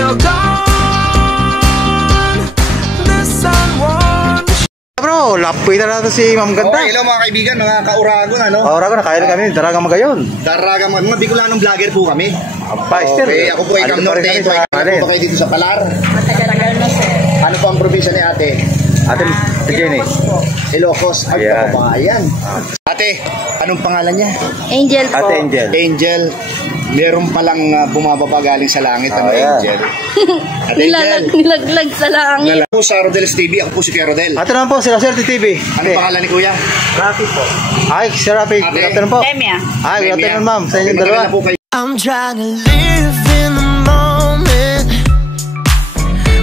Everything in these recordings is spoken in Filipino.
you're gone, the sun won't. Bro, lapoy na natin si Ma'am Ganda. Okay, hello mga kaibigan, mga kauragon, ano? Kauragon, nakaya na kami, Daragang Magayon. Daragang, mga Bicolanong vlogger po kami. Okay, ako po ay Cam Norte. Ito ay po kayo dito sa Palar. Matagal na sir. Ano po ang probinsya ni ate? Ate, Jenny. Ilocos. Ay, kababayan. Ate, anong pangalan niya? Angel po. Ate Angel. Angel. Meron palang bumababa galing sa langit, ano, Angel? Ate Angel. Nilaglag sa langit. Ako po sa Rodel's TV, ako po si Kuya Rodel. Ate naman po, sila Sir TV. Anong pangalan ni Kuya? Rafi po. Ay, Sir Rafi. Good afternoon po. Demia. Ay, good afternoon ma'am. Sa inyong dalawa. I'm trying to live in the moment.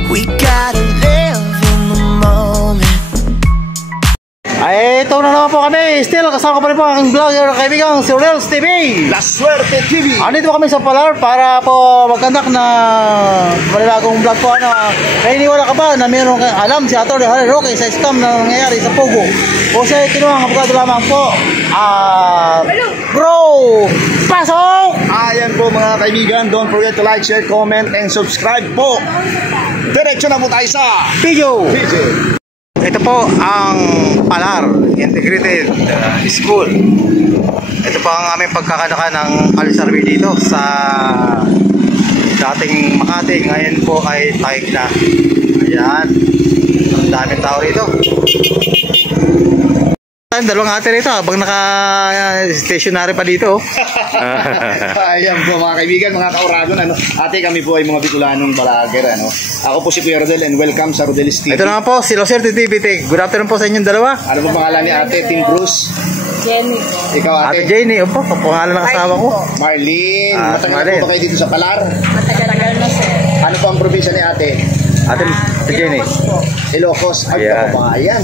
We gotta live in the moment. Ay, ito na naman po kami. Still, kasama ko pa rin po ang vlogger kaibigang si Rodel's TV. La Suerte TV. Andito kami sa Palar para po magkandak na malilagong vlog po. Naniniwala ka ba na mayroong alam si Atty. Harry Roque sa scam na nangyayari sa Pogo? O siya ay kinuha ang abogado lamang po. Bro, pasok! Ayan po mga kaibigan, don't forget to like, share, comment, and subscribe po. Diretso na po tayo sa Video! video. Ito po ang Palar Integrated School. Ito po ang aming pagkakadaka ng Alisarbi dito sa dating Makati. Ngayon po ay Taguig na. Ayan. Ang daming tao rito. Dalawang ate rito habang naka-stationary pa dito. Ayan po mga kaibigan, mga kauragon, ano? Ate, kami po ay mga Bicolanong vlogger, ano? Ako po si Kuya Rodel and welcome sa Rodel's TV. Ito naman po, si Loser TV. Good afternoon po sa inyong dalawa. Ano po pangalan ni ate? Tim Bruce? Jenny. Ikaw ate? Ate Jenny, opo, pangalan ng asawa ko. Marlene. Matagal Marlene. po ba kayo dito sa Palar? Matagal na sir. Ano po ang probinsya ni ate? Ate Jenny. Ilocos. Ay, Ayan. kababayan.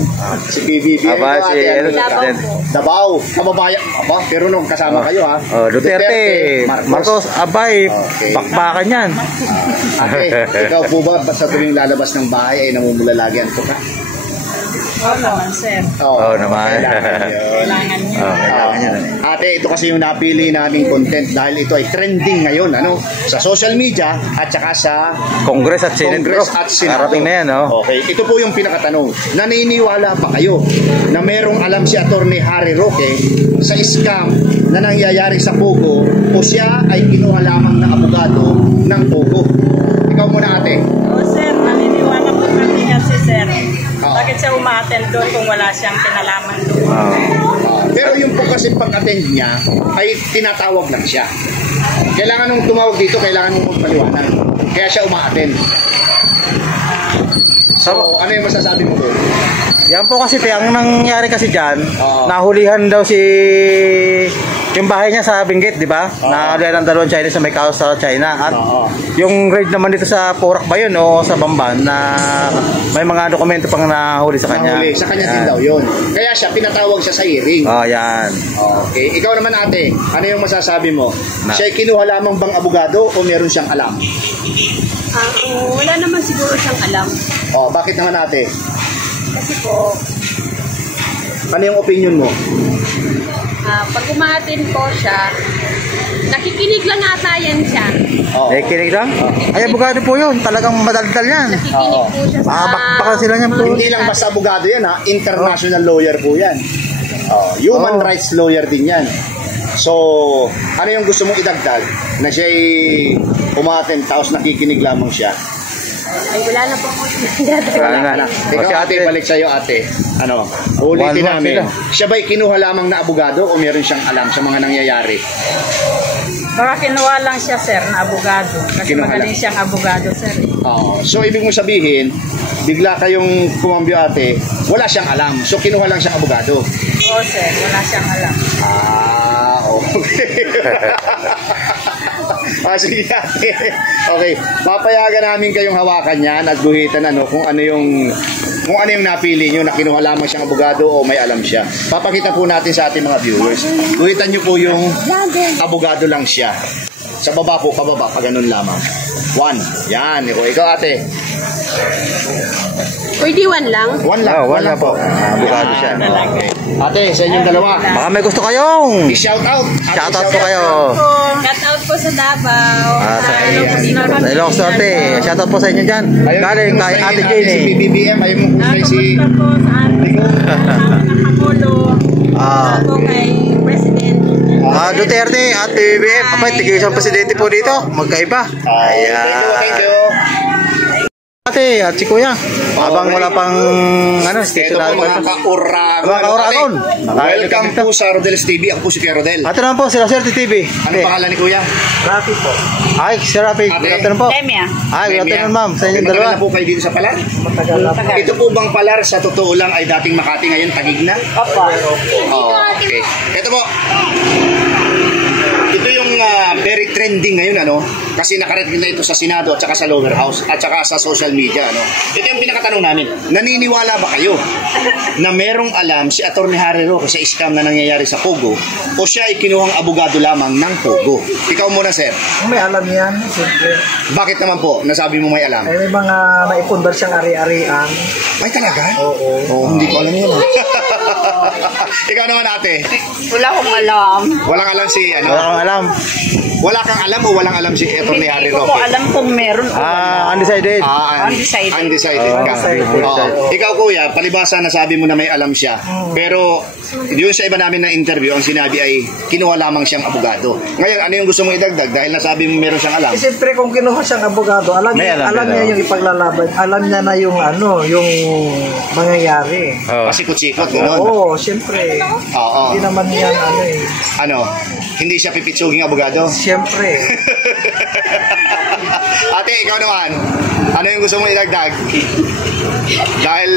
Si PBB. Aba, Ito, si ate, ano? Davao po. Davao. Kababayan. Aba, pero nung kasama kayo ha? Duterte, Marcos, abay, Okay. bakbakan yan. Ate, ikaw po ba sa tuwing lalabas ng bahay ay namumulalagian po ka? Oo naman sir. Oo naman. Kailangan yun. Kailangan nyo. Kailangan yan. Ate, ito kasi yung napili naming content dahil ito ay trending ngayon, ano? Sa social media at saka sa Congress at Senate. Congress at Senado. Karating na yan, no? Okay, ito po yung pinakatanong. Naniniwala pa kayo na merong alam si Atty. Harry Roque sa scam na nangyayari sa Pogo o siya ay kinuha lamang ng abogado ng Pogo? Ikaw muna ate. Oo sir, naniniwala po kami kasi sir. Oo. Bakit siya umattend doon kung wala siyang kinalaman doon? Pero yung po kasi pag-attend niya ay tinatawag lang siya. Kailangan nung tumawag dito, kailangan nung magpaliwanag. Kaya siya uma-attend. So, ano yung masasabi mo doon? Yan po kasi, ang nangyari kasi dyan, Oo. nahulihan daw yung bahay niya sa Benguet, di ba? Nahulihan ng dalawang Chinese na may kaos sa China. At Oo. yung raid naman dito sa Porac ba yun o sa Bamban na may mga dokumento pang nahuli sa kanya. Nahuli. Sa kanya din daw yun. Kaya siya, pinatawag siya sa hearing. Oh, yan. Okay. Ikaw naman ate, ano yung masasabi mo? Na. Siya kinuha lamang bang abogado o meron siyang alam? Wala naman siguro siyang alam. Bakit naman ate? Kasi po, Ano yung opinion mo? pag umattend po siya, nakikinig lang ata yan siya. Eh, kinig lang? Ay, abogado po yun. Talagang madaldal yan. Nakikinig po siya sa... Baka sila niyan po. Hindi lang basta abogado yan ha, international lawyer po yan. Human rights lawyer din yan. So, ano yung gusto mong idagdag? Na siya'y umattend tapos nakikinig lamang siya? Ay, wala na po po. Wala na. Ikaw ate, balik sa'yo ate. Ano, ulitin One-one namin. sila. Siya ba'y kinuha lamang na abogado o meron siyang alam sa mga nangyayari? Baka kinuha lang siya, sir, na abogado. Kasi Kinuha magaling lang. siyang abogado, sir. So, ibig mong sabihin, bigla kayong kumambyo ate, wala siyang alam. So, kinuha lang siyang abogado. Oo, sir. Wala siyang alam. Okay. Sige ate. Okay, papayagan namin kayong hawakan yan at guhitan kung ano yung napili nyo na kinuha lamang siyang abogado o may alam siya. Papakita po natin sa ating mga viewers. Guhitan nyo po yung abogado lang siya. Sa baba po, pababa, pa ganun lamang. 1. Yan. Ikaw ate. Pwede one lang? 1 lang. Oh, 1 lang po. Abogado siya. Okay. Ate, sa inyong dalawa. Baka may gusto kayong I-shout out. shoutout po kayo. Cut out po po sa Davao. Sa Ilocos Norte. Shoutout po sa inyo dyan. Galing kay Ate Jane. Si BBM, ayaw mo kung si... po sa ating Nakamulo. Po kay President. Duterte at BBM. Kapag tigil isang presidente po dito. Magkaiba. Thank you. Ate at si Kuya. Habang wala pang Ito po mga kauragon. Mga kauragon. Welcome po sa Rodel's TV. Ako po si Kuya Rodel. Ate naman po, sila Sir TV. Ano pangalan ni Kuya? Rafi po. Ay, Sir Rafi. Good afternoon po. Demia. Ay, good afternoon ma'am. Sa inyong Matagal dalawa. na po kayo dito sa Palar? Matagal na po. Ito po bang Palar sa totoo lang ay dating Makati, ngayon Taguig na? Opo. Okay. Ito po. Ito yung very trending ngayon, kasi nakarating na ito sa Senado at saka sa lower house at saka sa social media, Ito yung pinakatanong namin. Naniniwala ba kayo na merong alam si Atty. Harry Roque sa scam na nangyayari sa Pogo o siya ay kinuhang abogado lamang ng Pogo? Ikaw muna, sir. May alam yan, siyempre. Bakit naman po nasabi mo may alam? May mga naipundar siyang ari-arian. Ay, talaga? Oo. Hindi ko alam yun. Ikaw naman, ate. Wala akong alam. Walang alam si, Wala kang alam. Wala kang alam o walang alam si Atty. Harry Hindi ko Roque? alam kung meron o wala. Undecided. Undecided. Undecided ka. Undecided. Oo. Ikaw, kuya, palibasa nasabi mo na may alam siya. Pero yun sa iba namin na interview, ang sinabi ay kinuha lamang siyang abogado. Ngayon, ano yung gusto mong idagdag? Dahil nasabi mo meron siyang alam. Siyempre kung kinuha siyang abogado, alam niya yung ipaglalaban. Alam niya na yung yung mangyayari. Pasikot-sikot, gano'n. Oo, siyempre. Oo. Hindi naman yan Ano? Hindi siya pipitsuging abogado? Siyempre. Ate, ikaw naman. Ano yung gusto mong idagdag? Dahil...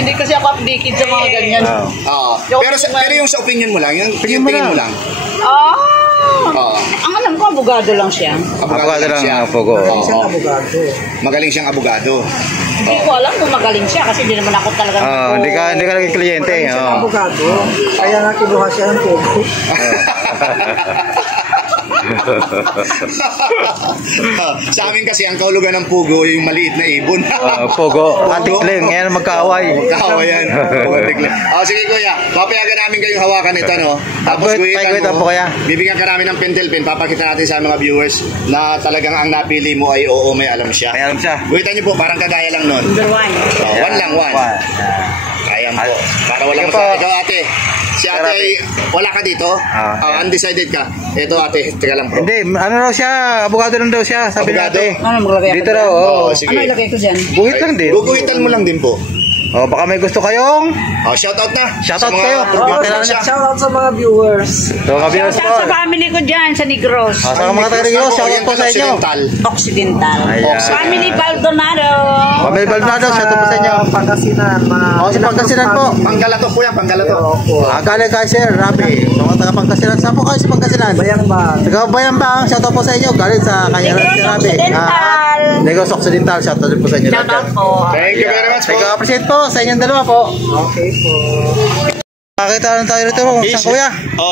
Hindi kasi ako updated sa mga ganyan. Oo. Pero yung sa opinion mo lang, yung tingin mo lang. Oo. Ang alam ko, abogado lang siya. Abogado lang siya. Pogo. Magaling siyang abogado. Magaling siyang abogado. Hindi ko alam kung magaling siya kasi hindi naman ako talaga. Hindi ka naging kliyente. Magaling siyang abogado. Kaya nga kinuha siya ng Pogo. Sa amin kasi ang kaulugan ng Pugo yung maliit na ibon. Pogo. Atikling. Ngayon magkaaway. Magkaaway yan. Sige kuya, papayagan namin kayong hawakan ito, Tapos Pagkuhitan po kaya. bibigyan ka namin ng pentel pen. Papakita natin sa mga viewers na talagang ang napili mo ay oo, may alam siya. May alam siya. Guhitan niyo po, parang kagaya lang nun. Number one. One lang, one. Ayan po. Para walang masabi. Ikaw ate. Si ate ay wala ka dito? Undecided ka? Ito ate, teka lang bro. Hindi, ano raw siya? Abogado lang daw siya. Sabi Abogado? natin. Ano maglagay ako Dito dyan? raw. Sige. Ano ilagay ko dyan? Guhit lang din. Guguhitan mo lang din po. Baka may gusto kayong Shout out na. Shoutout Sa mga kayo. probinsya. Shoutout sa mga viewers. kabilang Shout sa family ko dyan, sa Negros. sa mga taga-Negros, shoutout po sa inyo. Occidental. Ayan. Family Baldonado. Pamil Baldonado, shoutout po sa inyo. Pangasinan. Si Pangasinan po. Panggalato po yan, panggalato. Galing kay Sir Rafi. Mga taga Pangasinan. Saan po kayo sa Pangasinan? Bayambang. Taga Bayambang, shoutout po sa inyo. Galing sa kanya Negros Sir Rafi. Occidental. Negros Occidental, shoutout po sa inyo. Shout out po. Thank you very much po. Appreciate po sa inyong dalawa po. Okay po. Nakita lang tayo rito, isang kuya.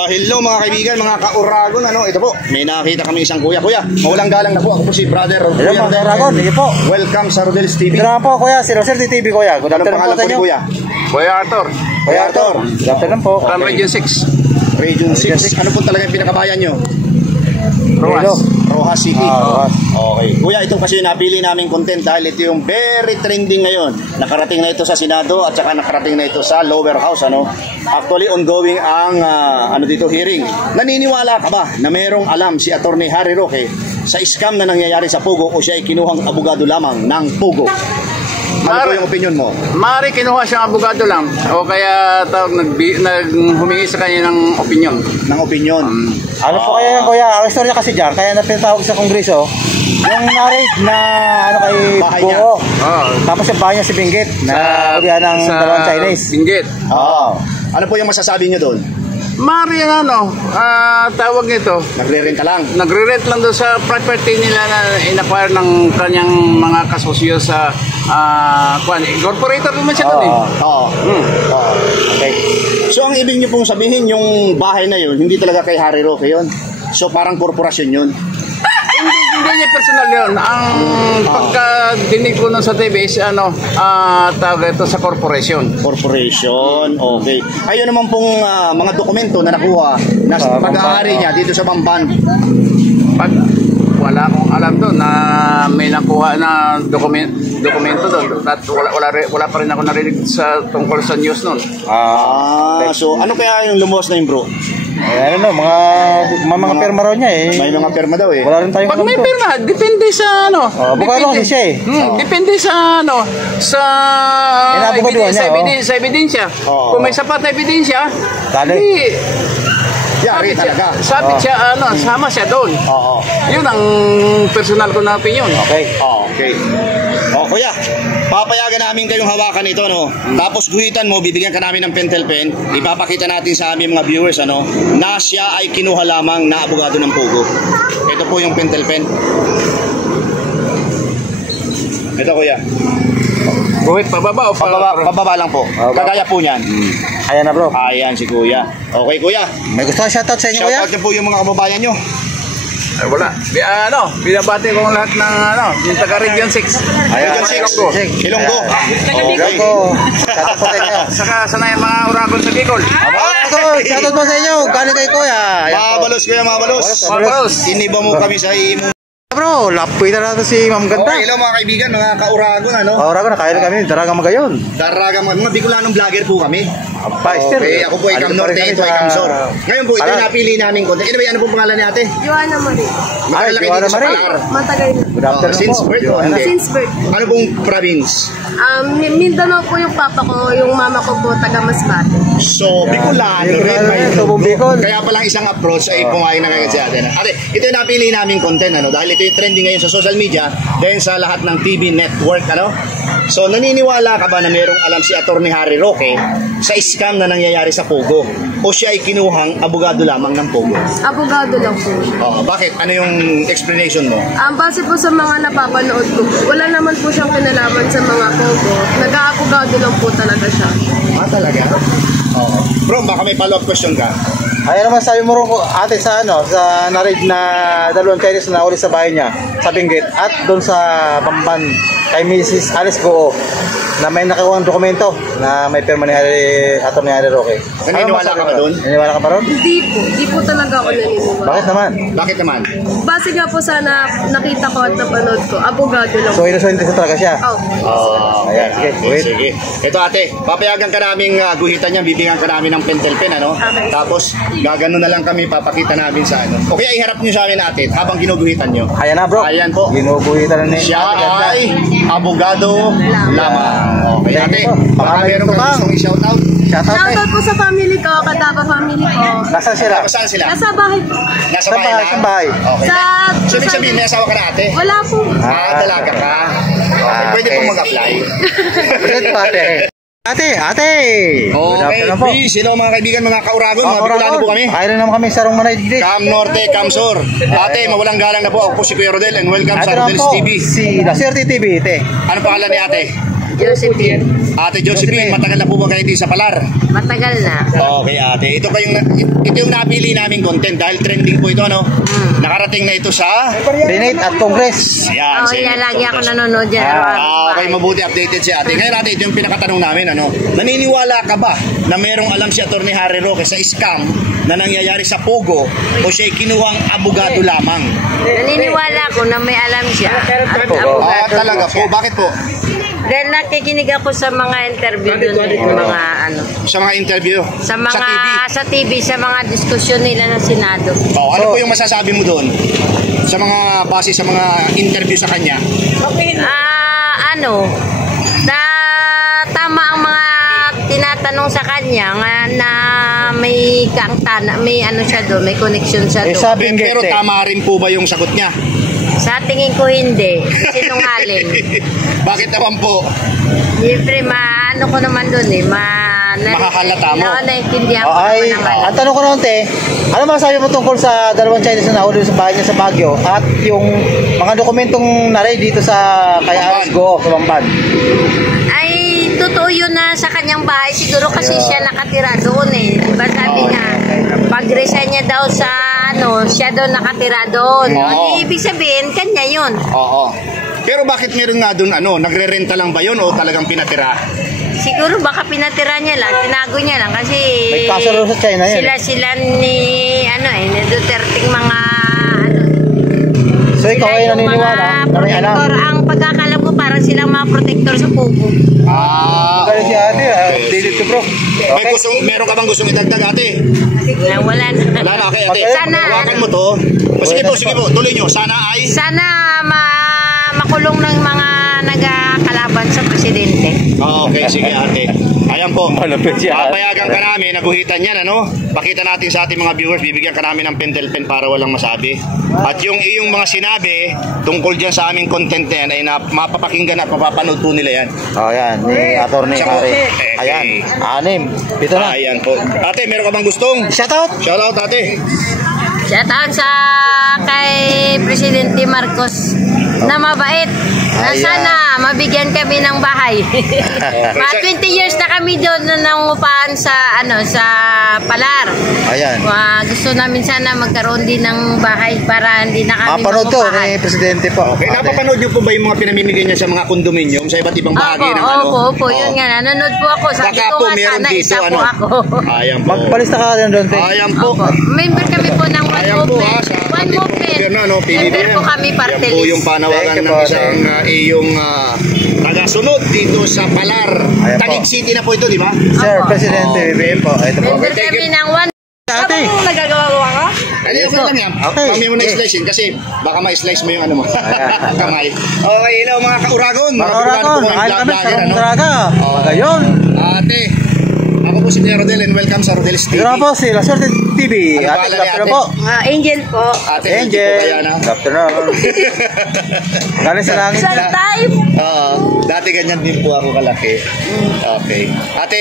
Hello mga kaibigan, mga kauragon. Ito po, may nakita kami isang kuya. Kuya, mawalang galang na po. Ako po si brother. Hello mga kauragon, sige po. Welcome sa Rodel's TV. Dito naman po kuya, si Rosel TV kuya. Good Anong afternoon po pangalan sa po ni inyo. kuya? Kuya Arthur, Kuya Arthur. Good afternoon po. from Region 6. Region 6. Ano po talaga yung pinakabayan nyo? Hello. Rojas City. Rojas. Okay. Kuya, ito kasi napili naming content dahil ito yung very trending ngayon. Nakarating na ito sa Senado at saka nakarating na ito sa lower house. Actually, ongoing ang hearing. Naniniwala ka ba na mayroong alam si Atty. Harry Roque sa scam na nangyayari sa Pogo o siya ay kinuhang abogado lamang ng Pogo? Ano po yung opinion mo? Maaari kinuha siyang abogado lang o kaya humingi sa kanya ng opinion. Ng opinion. Ano po kaya yan kuya? Ang istorya kasi dyan, kaya napinatawag sa Kongreso, yung na-raid na kay Bahay niya. Buo. Oh, Tapos yung bahay niya si Benguet na ulihan ng dalawang Chinese. Benguet. Ano po yung masasabi niyo doon? Maaari tawag nito. Nagre-renta lang. Nagre-rent lang doon sa property nila na in-acquire ng kanyang mga kasosyo sa incorporator naman siya doon Oo. Okay. So ang ibig niyo pong sabihin, yung bahay na yun, hindi talaga kay Harry Roque yun. So parang korporasyon yun. Hindi Hindi niya personal yun. Ang pagka-dinig ko nun sa TV is tawag ito sa corporation. Corporation, okay. Ayun naman pong mga dokumento na nakuha na pag-aari niya dito sa Bamban. Wala akong alam doon na may nakuha na dokumento doon. At wala pa rin ako narinig sa tungkol sa news noon. So ano kaya yung lumuwas na yung bro? Ano, mga perma raw niya eh. May mga perma daw eh. Wala rin tayong Pag may alam to. pirma, depende sa Bukalo kasi siya eh. Depende sa Inabugaduhan niya, sa ebidensya. Oo. Kung may sapat na ebidensya, Dali. Yari talaga. Sabi siya, sama siya doon. Oo. Yun ang personal ko na opinion. Okay. Okay. Kuya, papayagan namin kayong hawakan ito, no? Tapos guhitan mo, bibigyan ka namin ng pentel pen. Ipapakita natin sa aming mga viewers, na siya ay kinuha lamang na abogado ng Pogo. Ito po yung pentel pen. Ito, kuya. Guhit pababa o Pababa lang po. Kagaya po niyan. Ayan na bro. Ayan si kuya. Okay, kuya. May gusto ka shoutout sa inyo kuya? Shoutout niyo po yung mga kababayan nyo. Ay, wala. Binabati ko lahat ng yung taga Region 6. Region 6. Ilonggo. Okay. Shoutout po sa inyo. Saka sana yung mga uragon sa Bicol. Shoutout po sa inyo. Galing kay kuya. Mabalos kuya, mabalos. Mabalos. Iniba mo kami sa imo. Bro, lapoy na natin si Ma'am Ganda. Okay, hello mga kaibigan, mga kauragon, Uragon, kaya na kami, Daraga Magayon. Daraga, mga Bicolanong vlogger po kami. Pastor. Okay, ako po ay Cam Norte, ito ay Cam Sur. Ngayon po, ito yung napili naming content. Ano pong pangalan ni ate? Joanna Marie. Makalaki Joanna dito sa Marie. Palar. Matagal na. Good afternoon Since po. birth o hindi? Since birth. Ano pong province? Mindanao po yung papa ko, yung mama ko po taga Masbate. So, Bicolano rin. Subong Bicol. Kaya palang isang approach ay pumayag na kagad si ate. Ate, ito yung napili naming content, dahil ito yung trending ngayon sa social media, then sa lahat ng TV network, So, naniniwala ka ba na merong alam si Atty. Harry Roque sa scam na nangyayari sa Pogo? O siya ay kinuhang abogado lamang ng Pogo? Abogado lang po. Bakit? Ano yung explanation mo? Base po sa mga napapanood ko, wala naman po siyang kinalaman sa mga Pogo. Nag-aabogado lang po talaga siya. Talaga? Oo. Bro, baka may follow-up question ka? Ayan naman sabi mo rin ko ate sa na-raid na dalawang Chinese na uli sa bahay niya sa Benguet at doon sa Bamban kay Mrs. Alice Goo na may nakakuha ng dokumento na may pirma ni Atty. Harry Roque. Naniniwala ka ba doon? Naniniwala ka ba ron? Hindi po talaga ako naniniwala. Bakit naman? Bakit naman? Base nga po sa nakita ko at napanood ko, abogado lang. So innocent talaga siya? Ayan, sige, wait. sige. Ito ate, papayagan ka namin guhitan niya, bibigyan ka namin ng pentel pen, Okay. Tapos, gagano na lang kami, papakita namin sa O kaya iharap niyo sa amin ate, habang ginuguhitan niyo. Ayan na bro. Ayan po. Ginuguhitan na ni Siya Ate Ganda. ay abogado lamang. Okay, Thank ate, you po. baka Baka meron may kang gustong i-shoutout. Shoutout eh. Shoutout po sa family ko, Kadaba family ko. Nasaan sila? Saan sila? Nasa bahay po. Nasa Sa bahay bahay, lang? sa bahay. Okay. So, ibig sabihin, may asawa ka na ate? Wala po. Dalaga ka. Okay. Pwede Okay. pong mag-apply. Ito ate. Ate! Good Okay, afternoon po. please. Hello mga kaibigan, mga kauragon, mga Bicolano po kami. Kaya naman kami sa Rong Manay Digdig. Cam Norte, Cam Sur. Ate, mawalang galang na po. Ako po si Kuya Rodel and welcome sa Ate naman Rodel's po, TV. si La Suerte TV, ate. Ano pangalan ni ate? Josephine. Ate Josephine, matagal na po ba kayo hindi sa Palar? Matagal na. Okay ate, ito yung napili naming content dahil trending po ito, Nakarating na ito sa... Senate at Congress. Ayan, Senate. lagi ako nanonood dyan. Okay, mabuti updated si ate. Ngayon ate, ito yung pinakatanong namin, Naniniwala ka ba na merong alam si Atty. Harry Roque sa scam na nangyayari sa Pogo o siya'y kinuhang abogado lamang? Naniniwala ko na may alam siya. At abogado Talaga po. Bakit po? Dahil nakikinig ako sa mga interview dun, mga Sa mga interview? sa mga Sa TV? sa TV, sa mga diskusyon nila ng Senado. Ano po yung masasabi mo doon? Sa mga base sa mga interview sa kanya? Na tama ang mga tinatanong sa kanya nga na may may siya doon, may connection siya doon. Sabi ng Pero gete. tama rin po ba yung sagot niya? Sa tingin ko hindi. Sinungaling. Bakit naman po? Siyempre, ko naman doon Makahalata mo. Naintindihan ko Ay, naman ang ang tanong ko naman te, ano masabi mo tungkol sa dalawang Chinese na nahuli sa bahay niya sa Baguio at yung mga dokumentong naray dito sa kay Alice Goo sa Bamban? ay totoo yun na sa kanyang bahay. Siguro kasi siya nakatira doon eh. Diba sabi niya, pag-resign niya daw sa ano, siya daw nakatira doon. Ibig sabihin, kanya yun. Oo. Pero bakit meron nga doon, ano, nagre-renta lang ba yun o talagang pinatira? Siguro baka pinatira niya lang, tinago niya lang kasi May kaso rin sa China yan. sila ni ano eh, ni Duterteng mga ano. So ikaw ay naniniwala na may alam. Protector. Ang pagkakalam ko parang silang mga protector sa Pugo. Kaya si ate, updated ko bro. Meron ka bang gustong idagdag, ate? Wala na. Wala na, okay, ate. Sana, Hawakan mo to. Sige po, tuloy nyo. Sana makulong ng mga nagkalaban sa presidente. Okay, sige ate. Ayan po. Papayagan ka namin, naguhitan yan, ano? Pakita natin sa ating mga viewers, bibigyan ka namin ng pentel pen para walang masabi. At yung iyong mga sinabi tungkol dyan sa aming content na yan ay mapapakinggan at mapapanood po nila yan. Yan. Ni Atty. Harry. Ayan. 6. 7 na. Ayan po. Ate, meron ka bang gustong? Shoutout! Shoutout, ate. Shoutout sa kay Presidente Marcos na mabait. Na sana mabigyan kami ng bahay. Mga 20 years na kami doon na nangungupahan sa sa Palar. Ayan. Gusto namin sana magkaroon din ng bahay para hindi na kami Mapanood to mangupahan. ni Presidente po. Okay, napapanood nyo po ba yung mga pinamimigay niya sa mga kondominium sa iba't ibang bahagi ng ano? Opo, yun nga. Nanonood po ako. Sabi Baka ko po nga meron sana dito, isa po ano? ako. Ayan po. Magpalista ka rin doon. Ayan po. Opo. Member kami po ng One Ayan po, Movement. sa One ating Movement. gobyerno, no, Member PBBM. po kami party Yan po list. yung panawagan Thank you ng po, isang iyong tagasunod dito sa Palar. Ayan po. Taguig City na po ito, di ba? Sir, Presidente, BBM po. Ito po. Member kami ng One. Ate. Nagagawa ka? Ano yung lang yan? Okay. Kami mo na-slice yun kasi baka ma-slice mo yung ano mo. Kamay. Okay, hello mga kauragon. Mga Oragon, mga ayun kami sa vlogger, ano? Raga. Magayon. Ate, ako po si Kuya Rodel and welcome sa Rodel's TV. Ito na po si La Suerte TV. Ano Ate, pangalan ni kaptero ate? po. Angel po. Ate, hindi po kaya Angel. na. Kaptero. Galing sa langit. Time. Dati ganyan din po ako kalaki. Okay. Ate,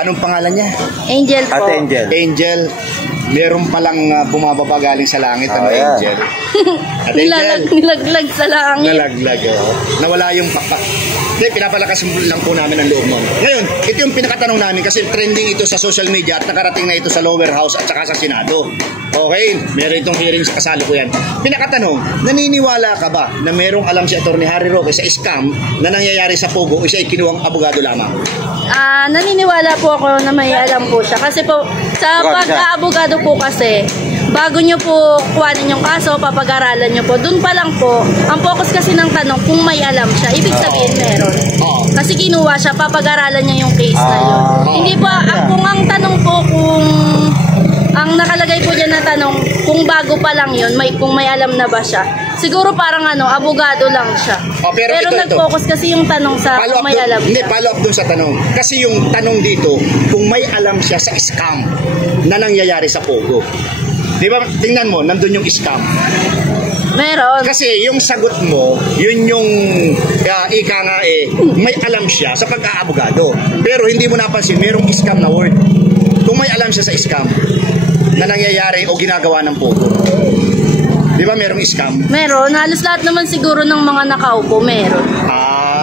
anong pangalan niya? Angel po. Ate Angel. Angel. Meron palang bumababa galing sa langit. Ano, yeah. Angel? Ate Angel. Nilaglag sa langit. Nalaglag. Nawala yung pakpak. Hindi, pinapalakas lang po namin ang loob mo. Ngayon, ito yung pinakatanong namin kasi trending ito sa social media at nakarating na ito sa lower house at saka sa Senado. Okay, meron itong hearing sa kasalukuyan. Pinakatanong, naniniwala ka ba na merong alam si Atty. Harry Roque sa scam na nangyayari sa Pogo o siya ay kinuwang abogado lamang? Naniniwala po ako na may alam po siya. Kasi po, sa pagka-abogado po kasi, bago nyo po kuhanin yung kaso, papag-aralan nyo po. Doon pa lang po, ang focus kasi ng tanong kung may alam siya. Ibig sabihin meron. Kasi kinuha siya, papag-aralan niya yung case na yun. Hindi po, kung ang tanong po kung ang nakalagay po dyan na tanong, kung bago pa lang yun, kung may alam na ba siya, siguro parang abogado lang siya. Pero nag-focus kasi yung tanong sa kung may alam siya. Hindi, follow up dun sa tanong. Kasi yung tanong dito, kung may alam siya sa scam na nangyayari sa Pogo. Di ba, tingnan mo, nandun yung scam. Meron. Kasi yung sagot mo, yun yung ika nga may alam siya sa pagka-abogado. Pero hindi mo napansin, merong scam na word. Kung may alam siya sa scam na nangyayari o ginagawa ng Pogo. Di ba merong scam? Meron. Halos lahat naman siguro ng mga nakaupo, meron.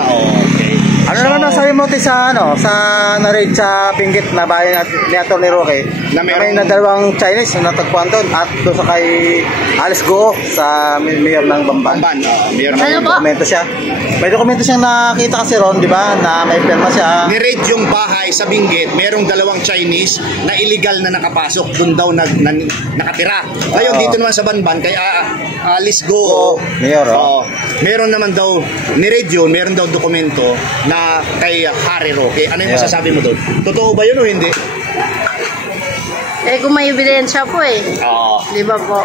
Okay. Ano naman nasabi mo sa na-raid sa Pinggit na bayan ni Atty. Roque na may dalawang Chinese na natagpuan doon at doon sa kay Alice Goo sa mayor ng Bamban. Mayor ng Ano po? Dokumento siya. May dokumento siyang nakita kasi ron, di ba, na may pirma siya. Ni-raid yung bahay sa Benguet, merong dalawang Chinese na illegal na nakapasok, doon daw nakatira. Ngayon dito naman sa Banban kay Alice Goo, mayor. Meron naman daw ni-raid yun, meron daw dokumento na kay Harry Roque. Ano yung masasabi mo doon? Totoo ba yun o hindi? Kung may ebidensya po Di ba po?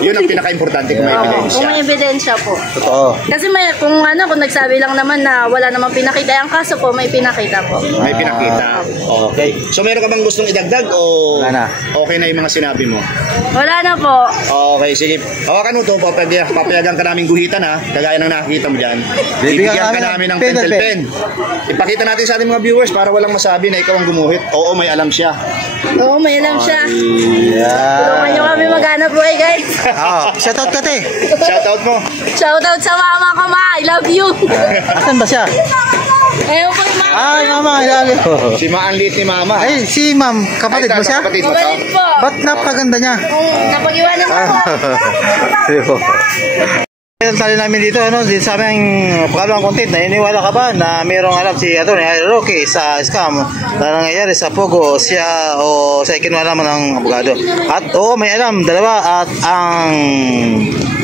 Yun ang pinaka-importante kung may ebidensya. Kung may ebidensya po. Totoo. Kasi kung nagsabi lang naman na wala namang pinakita, ang kaso po may pinakita po. May pinakita. Okay. So meron ka bang gustong idagdag o wala na. Okay na yung mga sinabi mo? Wala na po. Okay, sige. Hawakan mo to, papayagan ka namin guhitan ha. Kagaya ng nakikita mo dyan. Bibigyan ka namin ng pentel pen. Ipakita natin sa ating mga viewers para walang masabi na ikaw ang gumuhit. Oo, may alam siya. Oo, may alam siya. Yeah. Tulungan nyo kami maghanap buhay, guys. Shoutout ka, te. Shoutout mo. Shoutout sa mama ko, ma. I love you. Asan ba siya? Ewan po yung mga. Ay, mama, ilali. Si Maanlit ni Mama. Ay, si ma'am, kapatid mo siya? Kapatid mo to? Mabalit po. Ba't napakaganda niya? Napag-iwanan mo po. Ang tali namin dito, dito sa aming pagkalawang content, naniniwala ka ba na mayroong alam si Atty. Roque sa scam na nangyayari sa Pogo siya o sa kinuha naman ng abogado? At oo, may alam, dalawa, at ang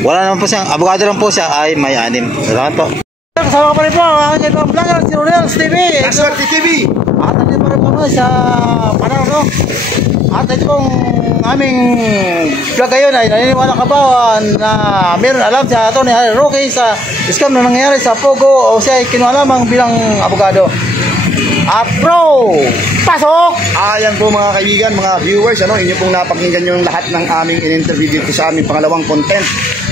wala naman po siyang, abogado lang po siya ay may 6. Salamat po. Kasama pa rin po ang aking ibang vlogger, si Royals TV. Swerte TV. At nandito pa rin kami sa Panang, no? At ito pong aming vlog ngayon ay naniniwala ka ba na meron alam si Atty. Roque sa scam na nangyayari sa Pogo o siya ay kinuha lamang bilang abogado? Bro, pasok! Ayan po mga kaibigan, mga viewers, inyo pong napakinggan yung lahat ng aming in-interview dito sa aming pangalawang content.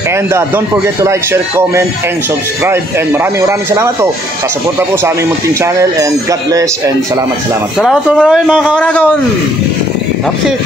And don't forget to like, share, comment, and subscribe. And maraming salamat po. Kasuporta po sa aming munting channel. And God bless and salamat. Salamat po marami mga kauragon. That's it.